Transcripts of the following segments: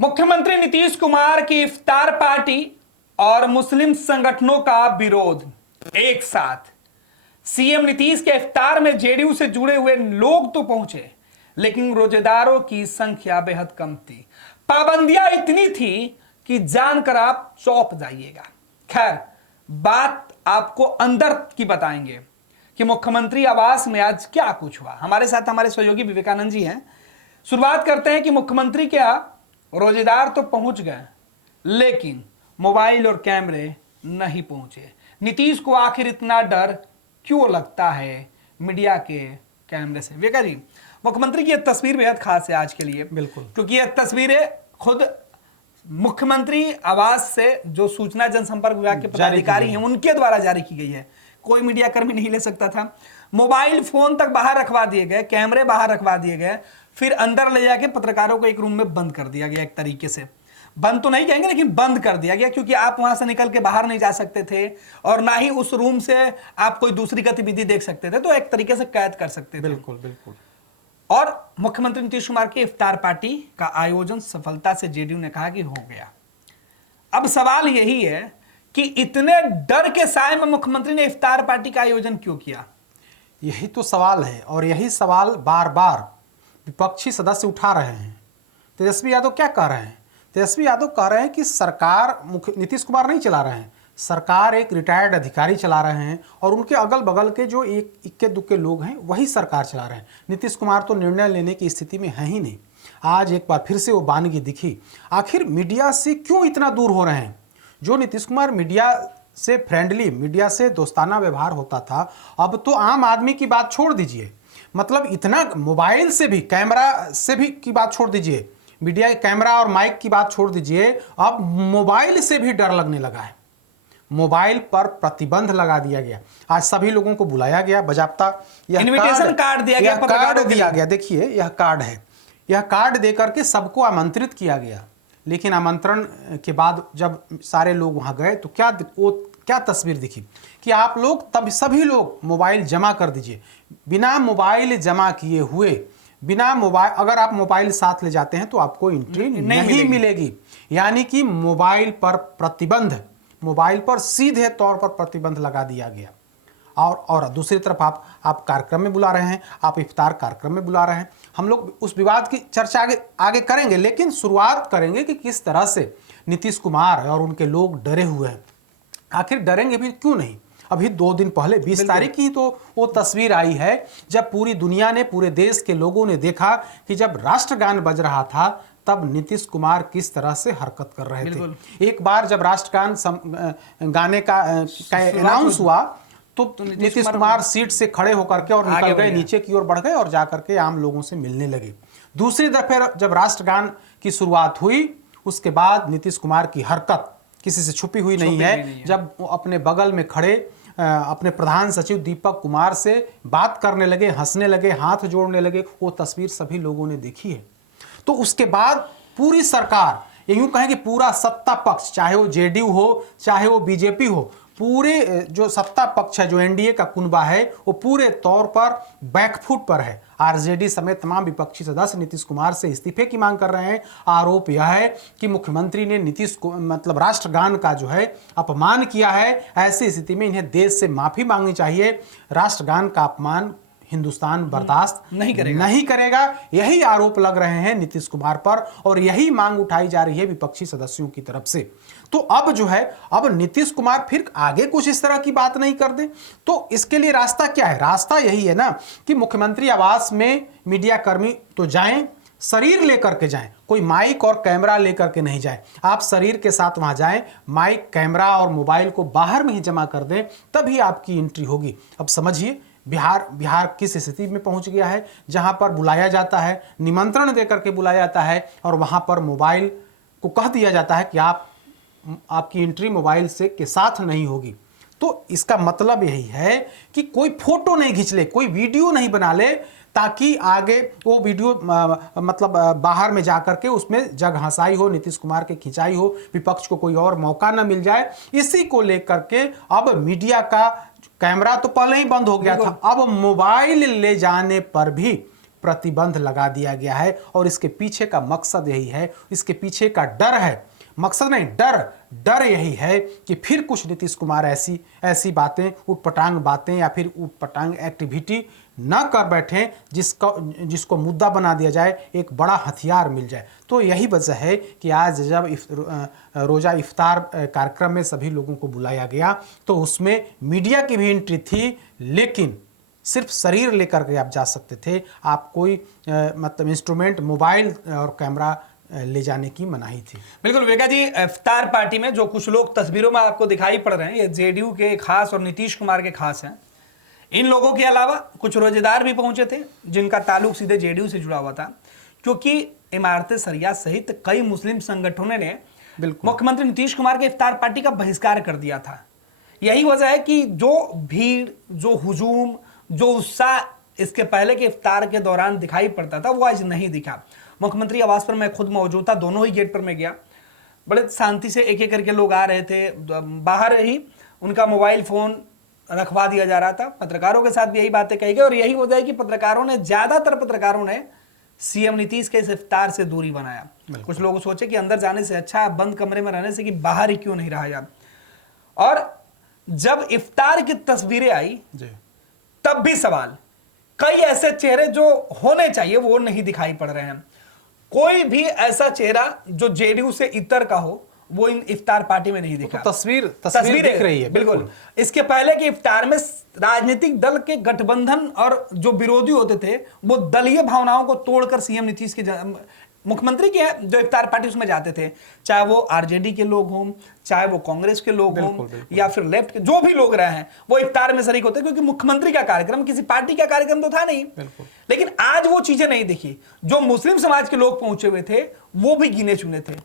मुख्यमंत्री नीतीश कुमार की इफ्तार पार्टी और मुस्लिम संगठनों का विरोध एक साथ। सीएम नीतीश के इफ्तार में जेडीयू से जुड़े हुए लोग तो पहुंचे, लेकिन रोजेदारों की संख्या बेहद कम थी। पाबंदियां इतनी थी कि जानकर आप चौंक जाइएगा। खैर, बात आपको अंदर की बताएंगे कि मुख्यमंत्री आवास में आज क्या कुछ हुआ। हमारे साथ हमारे सहयोगी विवेकानंद जी हैं। शुरुआत करते हैं कि मुख्यमंत्री क्या रोजेदार तो पहुंच गए, लेकिन मोबाइल और कैमरे नहीं पहुंचे। नीतीश को आखिर इतना डर क्यों लगता है मीडिया के कैमरे से? विवेका जी, मुख्यमंत्री की यह तस्वीर बेहद खास है आज के लिए। बिल्कुल, क्योंकि यह तस्वीरें खुद मुख्यमंत्री आवास से जो सूचना जनसंपर्क विभाग के पदाधिकारी हैं उनके द्वारा जारी की गई है। कोई मीडिया कर्मी नहीं ले सकता था। मोबाइल फोन तक बाहर रखवा दिए गए, कैमरे बाहर रखवा दिए गए, फिर अंदर ले जाके पत्रकारों को एक रूम में बंद कर दिया गया। एक तरीके से बंद तो नहीं कहेंगे, लेकिन बंद कर दिया गया, क्योंकि आप वहां से निकल के बाहर नहीं जा सकते थे और ना ही उस रूम से आप कोई दूसरी गतिविधि देख सकते थे। तो एक तरीके से कैद कर सकते थे। बिल्कुल बिल्कुल। और मुख्यमंत्री नीतीश कुमार की इफ्तार पार्टी का आयोजन सफलता से जेडीयू ने कहा कि हो गया। अब सवाल यही है कि इतने डर के साए में मुख्यमंत्री ने इफ्तार पार्टी का आयोजन क्यों किया? यही तो सवाल है, और यही सवाल बार बार विपक्षी सदस्य उठा रहे हैं। तेजस्वी यादव क्या कह रहे हैं? तेजस्वी यादव कह रहे हैं कि सरकार नीतीश कुमार नहीं चला रहे हैं, सरकार एक रिटायर्ड अधिकारी चला रहे हैं और उनके अगल बगल के जो एक इक्के दुक्के लोग हैं वही सरकार चला रहे हैं। नीतीश कुमार तो निर्णय लेने की स्थिति में है ही नहीं। आज एक बार फिर से वो वानगी दिखी। आखिर मीडिया से क्यों इतना दूर हो रहे हैं? जो नीतीश कुमार मीडिया से फ्रेंडली, मीडिया से दोस्ताना व्यवहार होता था, अब तो आम आदमी की बात छोड़ दीजिए, मतलब इतना मोबाइल से भी, कैमरा से भी की बात छोड़ दीजिए, मीडिया कैमरा और माइक की बात छोड़ दीजिए, अब मोबाइल से भी डर लगने लगा है। मोबाइल पर प्रतिबंध लगा दिया गया। आज सभी लोगों को बुलाया गया, बाजाप्ता इनविटेशन कार्ड दिया गया, कार्ड दिया गया। देखिए, यह कार्ड है, यह कार्ड देकर के सबको आमंत्रित किया गया। लेकिन आमंत्रण के बाद जब सारे लोग वहां गए तो क्या तस्वीर दिखी कि आप लोग तब सभी लोग मोबाइल जमा कर दीजिए। बिना मोबाइल जमा किए हुए, बिना मोबाइल, अगर आप मोबाइल साथ ले जाते हैं तो आपको एंट्री नहीं मिलेगी। यानी कि मोबाइल पर प्रतिबंध, मोबाइल पर सीधे तौर पर प्रतिबंध लगा दिया गया। और दूसरी तरफ आप कार्यक्रम में बुला रहे हैं, आप इफ्तार कार्यक्रम में बुला रहे हैं। हम लोग उस विवाद की चर्चा आगे करेंगे, लेकिन शुरुआत करेंगे कि किस तरह से नीतीश कुमार और उनके लोग डरे हुए हैं। आखिर डरेंगे भी क्यों नहीं? अभी 2 दिन पहले 20 तारीख की तो वो तस्वीर आई है जब पूरी दुनिया ने, पूरे देश के लोगों ने देखा कि जब राष्ट्रगान बज रहा था तब नीतीश कुमार किस तरह से हरकत कर रहे थे। एक बार जब राष्ट्रगान गाने का अनाउंस हुआ तो नीतीश कुमार सीट से खड़े होकर के और निकल गए, नीचे की ओर बढ़ गए और जाकर के आम लोगों से मिलने लगे। दूसरी दफे जब राष्ट्रगान की शुरुआत हुई, उसके बाद नीतीश कुमार की हरकत किसी से छुपी हुई नहीं है। जब वो अपने बगल में खड़े अपने प्रधान सचिव दीपक कुमार से बात करने लगे, हंसने लगे, हाथ जोड़ने लगे, वो तस्वीर सभी लोगों ने देखी है। तो उसके बाद पूरी सरकार, यूं कहें कि पूरा सत्ता पक्ष, चाहे वो जेडीयू हो, चाहे वो बीजेपी हो, पूरे जो सत्ता पक्ष है, जो एनडीए का कुनबा है, वो पूरे तौर पर बैकफुट पर है। आरजेडी समेत तमाम विपक्षी सदस्य नीतीश कुमार से इस्तीफे की मांग कर रहे हैं। आरोप यह है कि मुख्यमंत्री ने नीतीश को, मतलब राष्ट्रगान का जो है अपमान किया है। ऐसी स्थिति में इन्हें देश से माफी मांगनी चाहिए। राष्ट्रगान का अपमान हिंदुस्तान बर्दाश्त नहीं करेगा। यही आरोप लग रहे हैं नीतीश कुमार पर और यही मांग उठाई जा रही है विपक्षी सदस्यों की तरफ से। तो अब जो है, अब नीतीश कुमार फिर आगे कुछ इस तरह की बात नहीं कर दे तो इसके लिए रास्ता क्या है? रास्ता यही है ना कि मुख्यमंत्री आवास में मीडिया कर्मी तो जाएं, शरीर लेकर के जाएं, कोई माइक और कैमरा लेकर के नहीं जाएं। आप शरीर के साथ वहां जाएं, माइक, कैमरा और मोबाइल को बाहर में ही जमा कर दें, तभी आपकी एंट्री होगी। अब समझिए बिहार किस स्थिति में पहुंच गया है, जहां पर बुलाया जाता है, निमंत्रण देकर के बुलाया जाता है और वहां पर मोबाइल को कह दिया जाता है कि आपकी एंट्री मोबाइल से के साथ नहीं होगी। तो इसका मतलब यही है कि कोई फोटो नहीं खींच ले, कोई वीडियो नहीं बना ले, ताकि आगे वो वीडियो मतलब बाहर में जाकर के उसमें जग हंसाई हो, नीतीश कुमार के खिंचाई हो, विपक्ष को कोई और मौका न मिल जाए। इसी को लेकर के अब मीडिया का कैमरा तो पहले ही बंद हो गया था, अब मोबाइल ले जाने पर भी प्रतिबंध लगा दिया गया है और इसके पीछे का मकसद यही है, इसके पीछे का डर है, मकसद नहीं डर यही है कि फिर कुछ नीतीश कुमार ऐसी बातें, उटपटांग बातें या फिर उटपटांग एक्टिविटी न कर बैठें जिसको मुद्दा बना दिया जाए, एक बड़ा हथियार मिल जाए। तो यही वजह है कि आज जब रोज़ा इफ्तार कार्यक्रम में सभी लोगों को बुलाया गया तो उसमें मीडिया की भी एंट्री थी, लेकिन सिर्फ शरीर लेकर के आप जा सकते थे, आप कोई मतलब इंस्ट्रूमेंट, मोबाइल और कैमरा ले जाने की मनाही थी। बिल्कुल विवेका जी, इफ्तार पार्टी में जो कुछ लोग तस्वीरों में आपको दिखाई पड़ रहे हैं, ये जेडीयू के खास और नीतीश कुमार के खास हैं। इन लोगों के अलावा कुछ रोजेदार भी पहुंचे थे जिनका ताल्लुक सीधे जेडीयू से जुड़ा हुआ था, क्योंकि इमारत सरिया सहित कई मुस्लिम संगठनों ने मुख्यमंत्री नीतीश कुमार के इफ्तार पार्टी का बहिष्कार कर दिया था। यही वजह है कि जो भीड़, जो हुजूम, जो उत्साह इसके पहले के इफ्तार के दौरान दिखाई पड़ता था वो आज नहीं दिखा। मुख्यमंत्री आवास पर मैं खुद मौजूद था, दोनों ही गेट पर मैं गया, बड़े शांति से एक एक करके लोग आ रहे थे, बाहर ही उनका मोबाइल फोन रखवा दिया जा रहा था। पत्रकारों के साथ भी यही बातें कही गई और यही वजह है कि ज्यादातर पत्रकारों ने सीएम नीतीश के इस इफ्तार से दूरी बनाया। कुछ लोग सोचे कि अंदर जाने से अच्छा बंद कमरे में रहने से कि बाहर ही क्यों नहीं रहा जाए। और जब इफ्तार की तस्वीरें आई तब भी सवाल, कई ऐसे चेहरे जो होने चाहिए वो नहीं दिखाई पड़ रहे हैं। कोई भी ऐसा चेहरा जो जेडीयू से इतर का हो वो इन इफ्तार पार्टी में नहीं दिखा। तो तस्वीर दिख रही है। बिल्कुल। इसके पहले के इफ्तार में राजनीतिक दल के गठबंधन और जो विरोधी होते थे वो दलीय भावनाओं को तोड़कर सीएम नीतीश के मुख्यमंत्री के जो इफ्तार पार्टी उसमें जाते थे, चाहे वो आरजेडी के लोग हों, चाहे वो कांग्रेस के लोग हों या फिर लेफ्ट के जो भी लोग रहे हैं, वो इफ्तार में शरीक होते, क्योंकि मुख्यमंत्री का कार्यक्रम किसी पार्टी का कार्यक्रम तो था नहीं। लेकिन आज वो चीजें नहीं दिखी। जो मुस्लिम समाज के लोग पहुंचे हुए थे वो भी गिने चुने थे।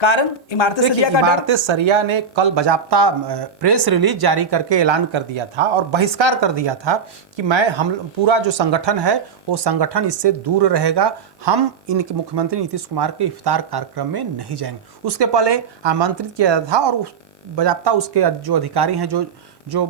कारण इमारत सरिया ने कल बाजाप्ता प्रेस रिलीज जारी करके ऐलान कर दिया था और बहिष्कार कर दिया था कि हम पूरा जो संगठन है वो संगठन इससे दूर रहेगा, हम इनके मुख्यमंत्री नीतीश कुमार के इफ्तार कार्यक्रम में नहीं जाएंगे। उसके पहले आमंत्रित किया था और बाजाप्ता उसके जो अधिकारी हैं, जो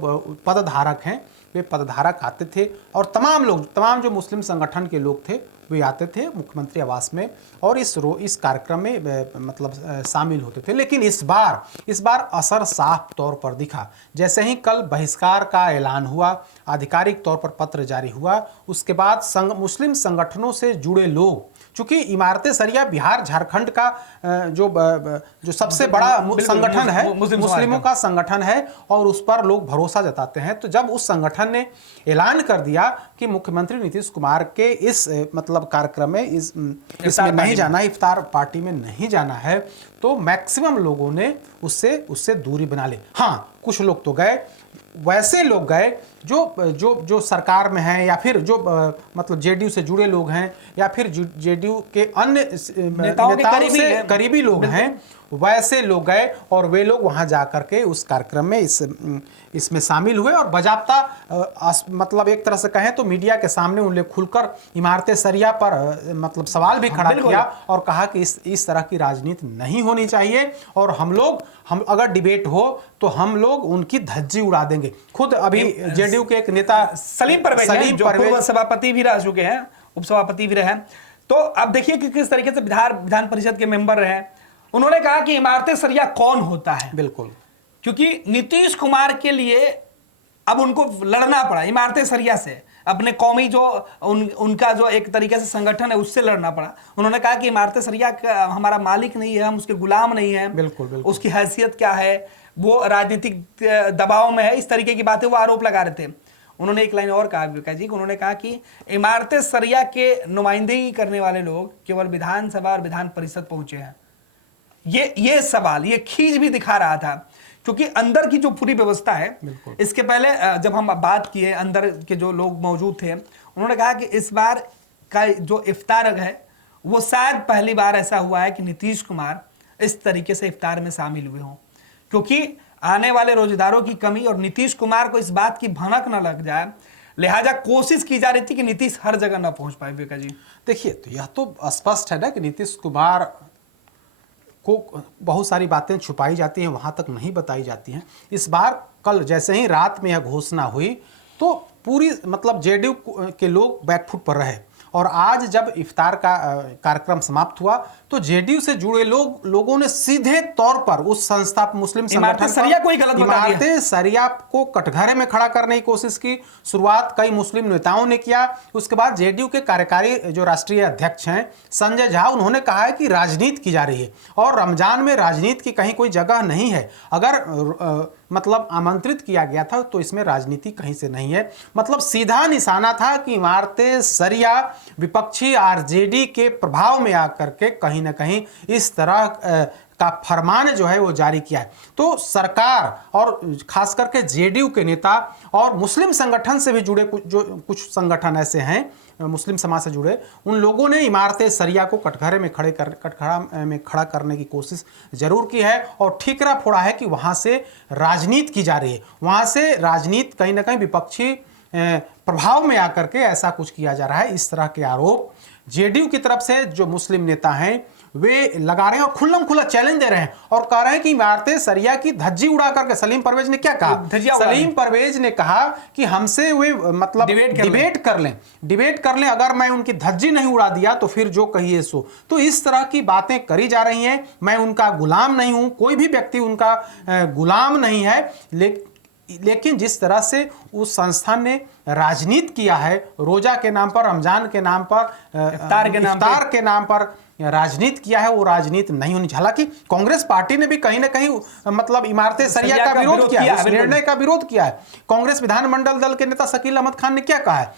पदधारक हैं, वे पदधारक आते थे और तमाम जो मुस्लिम संगठन के लोग थे वे आते थे मुख्यमंत्री आवास में और इस कार्यक्रम में मतलब शामिल होते थे। लेकिन इस बार असर साफ तौर पर दिखा। जैसे ही कल बहिष्कार का ऐलान हुआ, आधिकारिक तौर पर पत्र जारी हुआ, उसके बाद मुस्लिम संगठनों से जुड़े लोग, चूंकि इमारत सरिया बिहार झारखंड का जो सबसे बड़ा संगठन है, मुस्लिमों का संगठन है और उस पर लोग भरोसा जताते हैं, तो जब उस संगठन ने ऐलान कर दिया कि मुख्यमंत्री नीतीश कुमार के इस मतलब कार्यक्रम में इसमें नहीं जाना, इफ्तार पार्टी में नहीं जाना है, तो मैक्सिमम लोगों ने उससे दूरी बना ली। हाँ, कुछ लोग तो गए, वैसे लोग गए जो सरकार में हैं या फिर जो मतलब जेडीयू से जुड़े लोग हैं या फिर जेडीयू के अन्य नेताओं से करीबी लोग हैं, वैसे लोग गए और वे लोग वहां जाकर के उस कार्यक्रम में इसमें शामिल हुए और बाजाप्ता मतलब एक तरह से कहें तो मीडिया के सामने उन्होंने खुलकर इमारत सरिया पर मतलब सवाल भी खड़ा किया और कहा कि इस तरह की राजनीति नहीं होनी चाहिए और हम अगर डिबेट हो तो हम लोग उनकी धज्जी उड़ा देंगे। खुद अभी जेडीयू के एक नेता सलीम परवेज जो पूर्व सभापति भी रह चुके हैं, उपसभापति भी रहे, तो अब देखिए कि किस तरीके से विधान परिषद के मेंबर रहे। उन्होंने कहा कि इमारत सरिया कौन होता है। बिल्कुल, क्योंकि नीतीश कुमार के लिए अब उनको लड़ना पड़ा इमारत सरिया से, अपने कौमी जो उनका जो एक तरीके से संगठन है उससे लड़ना पड़ा। उन्होंने कहा कि इमारत सरिया हमारा मालिक नहीं है, हम उसके गुलाम नहीं है। बिल्कुल। उसकी हैसियत क्या है, वो राजनीतिक दबाव में है, इस तरीके की बातें वो आरोप लगा रहे थे। उन्होंने एक लाइन और कहा विवेका जी, उन्होंने कहा कि इमारत सरिया के नुमाइंदगी करने वाले लोग केवल विधानसभा और विधान परिषद पहुंचे हैं। ये सवाल, ये खींच भी दिखा रहा था, क्योंकि अंदर की जो पूरी व्यवस्था है, इसके पहले जब हम बात किए अंदर के जो लोग मौजूद थे, उन्होंने कहा कि इस बार का जो इफ्तार है वो शायद पहली बार ऐसा हुआ है कि नीतीश कुमार इस तरीके से इफ्तार में शामिल हुए हों, क्योंकि आने वाले रोजेदारों की कमी और नीतीश कुमार को इस बात की भनक न लग जाए, लिहाजा कोशिश की जा रही थी कि नीतीश हर जगह ना पहुंच पाए। विवेका जी देखिए, तो यह तो स्पष्ट है ना कि नीतीश कुमार को बहुत सारी बातें छुपाई जाती हैं, वहां तक नहीं बताई जाती हैं। इस बार कल जैसे ही रात में यह घोषणा हुई तो पूरी मतलब जेडीयू के लोग बैकफुट पर रहे और आज जब इफ्तार का कार्यक्रम समाप्त हुआ तो जेडीयू से जुड़े लोगों ने सीधे तौर पर उस संस्था मुस्लिम इमारत संगठन सरिया को ही गलत बता दिया। इमारत सरिया को कटघरे में खड़ा करने की कोशिश की। शुरुआत कई मुस्लिम नेताओं ने किया। उसके बाद जेडीयू के कार्यकारी जो राष्ट्रीय अध्यक्ष हैं संजय झा, उन्होंने कहा है कि राजनीति की जा रही है और रमजान में राजनीति की कहीं कोई जगह नहीं है। अगर मतलब आमंत्रित किया गया था तो इसमें राजनीति कहीं से नहीं है। मतलब सीधा निशाना था कि इमारत सरिया विपक्षी आरजेडी के प्रभाव में आकर के कहीं ना कहीं इस तरह का फरमान जो है वो जारी किया है। तो सरकार और खास करके जेडीयू के नेता और मुस्लिम संगठन से भी जुड़े कुछ संगठन ऐसे हैं मुस्लिम समाज से जुड़े, उन लोगों ने इमारत सरिया को कटघरे में खड़ा करने की कोशिश जरूर की है और ठीकरा फोड़ा है कि वहां से राजनीति की जा रही है, वहां से राजनीति कहीं ना कहीं विपक्षी प्रभाव में आकर के ऐसा कुछ किया जा रहा है। इस तरह के आरोप जेडीयू की तरफ से जो मुस्लिम नेता हैं वे लगा रहे हैं और खुल्लम खुल्ला चैलेंज दे रहे हैं और कह रहे हैं कि इमारत सरिया की धज्जी उड़ा करके सलीम परवेज ने क्या कहा? सलीम परवेज ने कहा कि हमसे वे मतलब डिबेट कर लें, अगर मैं उनकी धज्जी नहीं उड़ा दिया तो फिर जो कहिए सो। तो इस तरह की बातें करी जा रही हैं। मैं उनका गुलाम नहीं हूं, कोई भी व्यक्ति उनका गुलाम नहीं है, लेकिन जिस तरह से उस संस्थान ने राजनीति किया है, रोजा के नाम पर, रमजान के नाम पर, इफ्तार के नाम पर राजनीति किया है, वो राजनीति नहीं होनी। हालांकि कांग्रेस पार्टी ने भी कहीं ना कहीं मतलब इमारत सरिया का विरोध किया है, उस निर्णय का विरोध किया है। कांग्रेस विधानमंडल दल के नेता शकील अहमद खान ने क्या कहा है?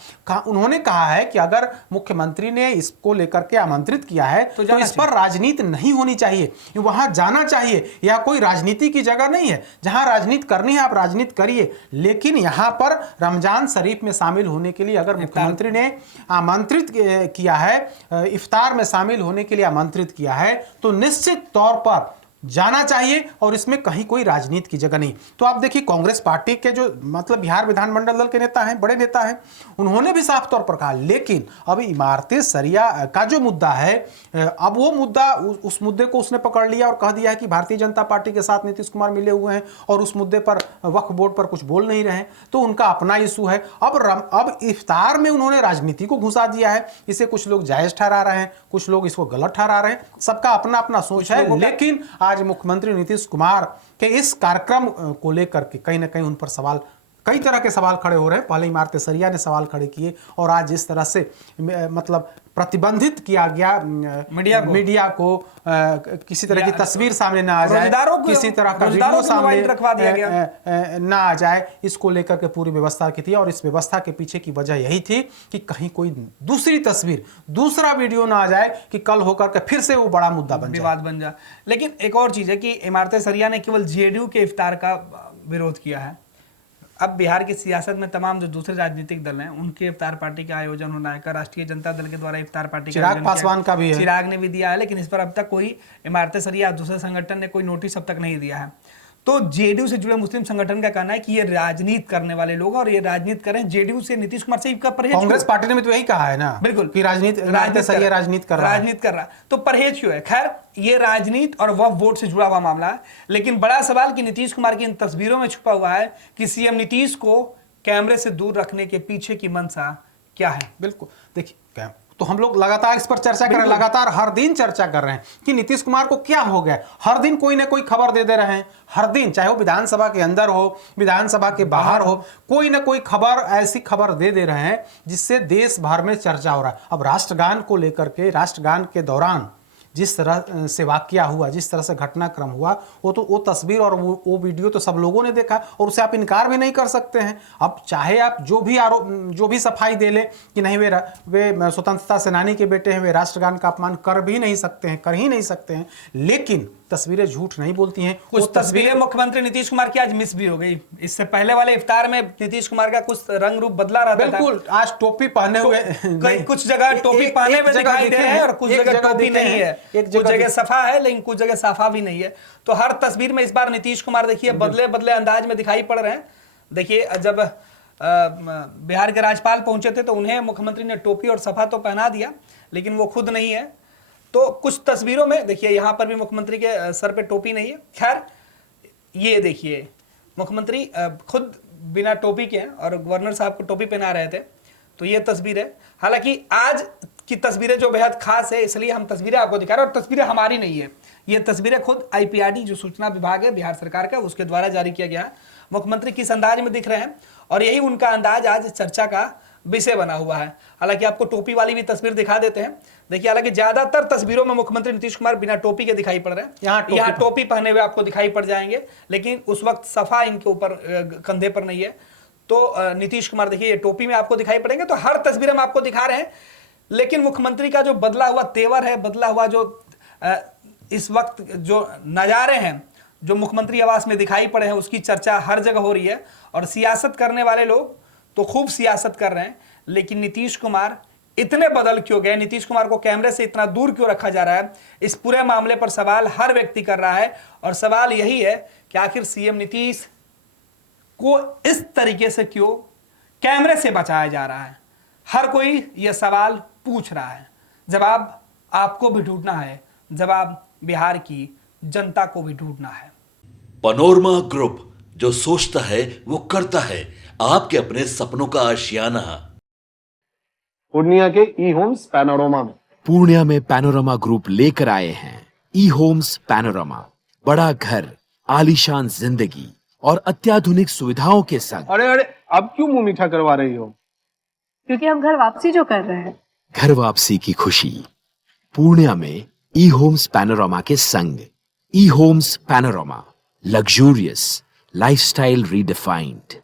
उन्होंने कहा है कि अगर मुख्यमंत्री ने इसको लेकर के आमंत्रित किया है तो इस पर राजनीति नहीं होनी चाहिए, वहां जाना चाहिए। यह कोई राजनीति की जगह नहीं है, जहां राजनीति करनी है आप राजनीति करिए, लेकिन यहां पर रमजान शरीफ में शामिल होने के लिए अगर मुख्यमंत्री ने आमंत्रित किया है, इफ्तार में शामिल होने के लिए आमंत्रित किया है, तो निश्चित तौर पर जाना चाहिए और इसमें कहीं कोई राजनीति की जगह नहीं। तो आप देखिए कांग्रेस पार्टी के जो मतलब बिहार विधानमंडल दल के नेता हैं, बड़े नेता हैं, उन्होंने भी साफ तौर पर कहा। लेकिन अभी इमारत सरिया का जो मुद्दा है, अब वो मुद्दा, उस मुद्दे को उसने पकड़ लिया और कह दिया है कि भारतीय जनता पार्टी के साथ नीतीश कुमार मिले हुए हैं और उस मुद्दे पर वक्फ बोर्ड पर कुछ बोल नहीं रहे हैं, तो उनका अपना इशू है। अब इफ्तार में उन्होंने राजनीति को घुसा दिया है। इसे कुछ लोग जायज ठहरा रहे हैं, कुछ लोग इसको गलत ठहरा रहे हैं, सबका अपना अपना सोच है। लेकिन आज मुख्यमंत्री नीतीश कुमार के इस कार्यक्रम को लेकर के कहीं ना कहीं उन पर सवाल, कई तरह के सवाल खड़े हो रहे हैं। पहले इमारत सरिया ने सवाल खड़े किए और आज इस तरह से मतलब प्रतिबंधित किया गया मीडिया को किसी तरह की तस्वीर सामने ना आ जाए, किसी तरह का वीडियो सामने रखवा दिया गया ना आ जाए, इसको लेकर के पूरी व्यवस्था की थी। और इस व्यवस्था के पीछे की वजह यही थी कि कहीं कोई दूसरी तस्वीर, दूसरा वीडियो ना आ जाए कि कल होकर के फिर से वो बड़ा मुद्दा बन जाए, विवाद बन जाए। लेकिन एक और चीज है कि इमारत सरिया ने केवल जेडीयू के इफ्तार का विरोध किया है। अब बिहार की सियासत में तमाम जो दूसरे राजनीतिक दल हैं उनके इफ्तार पार्टी का आयोजन होना है। राष्ट्रीय जनता दल के द्वारा इफ्तार पार्टी चिराग पासवान का भी है, चिराग ने भी दिया है, लेकिन इस पर अब तक कोई इमारत सरिया दूसरे संगठन ने कोई नोटिस अब तक नहीं दिया है। तो जेडीयू से जुड़े मुस्लिम संगठन का कहना है कि ये राजनीति करने वाले लोग और ये राजनीति करें, जेडीयू से नीतीश कुमार से परहेज। कांग्रेस पार्टी ने भी तो यही कहा है ना, बिल्कुल, कि राजनीति कर रहा है, तो परहेज क्यों है? खैर, ये राजनीति और वक्फ बोर्ड से जुड़ा हुआ मामला है, लेकिन बड़ा सवाल कि नीतीश कुमार की इन तस्वीरों में छुपा हुआ है कि सीएम नीतीश को कैमरे से दूर रखने के पीछे की मंशा क्या है। बिल्कुल, देखिए, तो हम लोग लगातार इस पर चर्चा कर रहे हैं, लगातार हर दिन चर्चा कर रहे हैं कि नीतीश कुमार को क्या हो गया। हर दिन कोई ना कोई खबर दे रहे हैं, हर दिन, चाहे वो विधानसभा के अंदर हो, विधानसभा के बाहर हो, कोई ना कोई खबर, ऐसी खबर दे रहे हैं जिससे देश भर में चर्चा हो रहा है। अब राष्ट्रगान को लेकर के, राष्ट्रगान के दौरान जिस तरह से वाकया हुआ, जिस तरह से घटनाक्रम हुआ, वो तस्वीर और वो वीडियो तो सब लोगों ने देखा और उसे आप इनकार भी नहीं कर सकते हैं। अब चाहे आप जो भी सफाई दे लें कि नहीं वे स्वतंत्रता सेनानी के बेटे हैं, वे राष्ट्रगान का अपमान कर ही नहीं सकते हैं, लेकिन तस्वीरें झूठ नहीं बोलती हैं। कुछ तस्वीरें मुख्यमंत्री नीतीश कुमार की आज मिस भी हो गई। इससे पहले वाले इफ्तार में नीतीश कुमार का कुछ रंग रूप बदला रहता था। बिल्कुल, आज टोपी पहने हुए, कुछ जगह टोपी पहने हुए दिखाई दे रहे हैं और कुछ जगह टोपी नहीं है, कुछ जगह सफा है लेकिन कुछ जगह साफा भी नहीं है। तो हर तस्वीर में इस बार नीतीश कुमार देखिए बदले अंदाज में दिखाई पड़ रहे हैं। देखिए, जब बिहार के राज्यपाल पहुंचे थे तो उन्हें मुख्यमंत्री ने टोपी और सफा तो पहना दिया, लेकिन वो खुद नहीं है। तो कुछ तस्वीरों में देखिए, यहां पर भी मुख्यमंत्री के सर पे टोपी नहीं है। खैर, ये देखिए मुख्यमंत्री खुद बिना टोपी के हैं और गवर्नर साहब को टोपी पहना रहे थे। तो ये तस्वीर है। हालांकि आज की तस्वीरें जो बेहद खास है, इसलिए हम तस्वीरें आपको दिखा रहे हैं, और तस्वीरें हमारी नहीं है, ये तस्वीरें खुद आईपीआरडी जो सूचना विभाग है बिहार सरकार का, उसके द्वारा जारी किया गया है। मुख्यमंत्री किस अंदाज में दिख रहे हैं, और यही उनका अंदाज आज चर्चा का विषय बना हुआ है। हालांकि आपको टोपी वाली भी तस्वीर दिखा देते हैं। देखिए, हालांकि ज्यादातर तस्वीरों में मुख्यमंत्री नीतीश कुमार बिना टोपी के दिखाई पड़ रहे हैं। यहाँ टोपी पहने हुए आपको दिखाई पड़ जाएंगे, लेकिन उस वक्त सफा इनके ऊपर कंधे पर नहीं है। तो नीतीश कुमार देखिए ये टोपी में आपको दिखाई पड़ेंगे। तो हर तस्वीर हम आपको दिखा रहे हैं, लेकिन मुख्यमंत्री का जो बदला हुआ तेवर है, बदला हुआ जो इस वक्त जो नजारे हैं जो मुख्यमंत्री आवास में दिखाई पड़े हैं, उसकी चर्चा हर जगह हो रही है। और सियासत करने वाले लोग तो खूब सियासत कर रहे हैं, लेकिन नीतीश कुमार इतने बदल क्यों गए, नीतीश कुमार को कैमरे से इतना दूर क्यों रखा जा रहा है, इस पूरे मामले पर सवाल हर व्यक्ति कर रहा है। और सवाल यही है कि आखिर सीएम नीतीश को इस तरीके से क्यों कैमरे से बचाया जा रहा है। हर कोई यह सवाल पूछ रहा है। जवाब आपको भी ढूंढना है, जवाब बिहार की जनता को भी ढूंढना है। पैनोरमा ग्रुप, जो सोचता है वो करता है, आपके अपने सपनों का आशियाना। पूर्णिया के ई होम्स पैनोरमा में पूर्णिया में पैनोरमा ग्रुप लेकर आए हैं ई होम्स पैनोरमा। बड़ा घर, आलीशान जिंदगी और अत्याधुनिक सुविधाओं के संग। अरे अरे, अब क्यों मुंह मीठा करवा रही हो? क्योंकि हम घर वापसी जो कर रहे हैं। घर वापसी की खुशी पूर्णिया में ई होम्स पैनोरमा के संग। ई Homes Panorama, luxurious lifestyle redefined.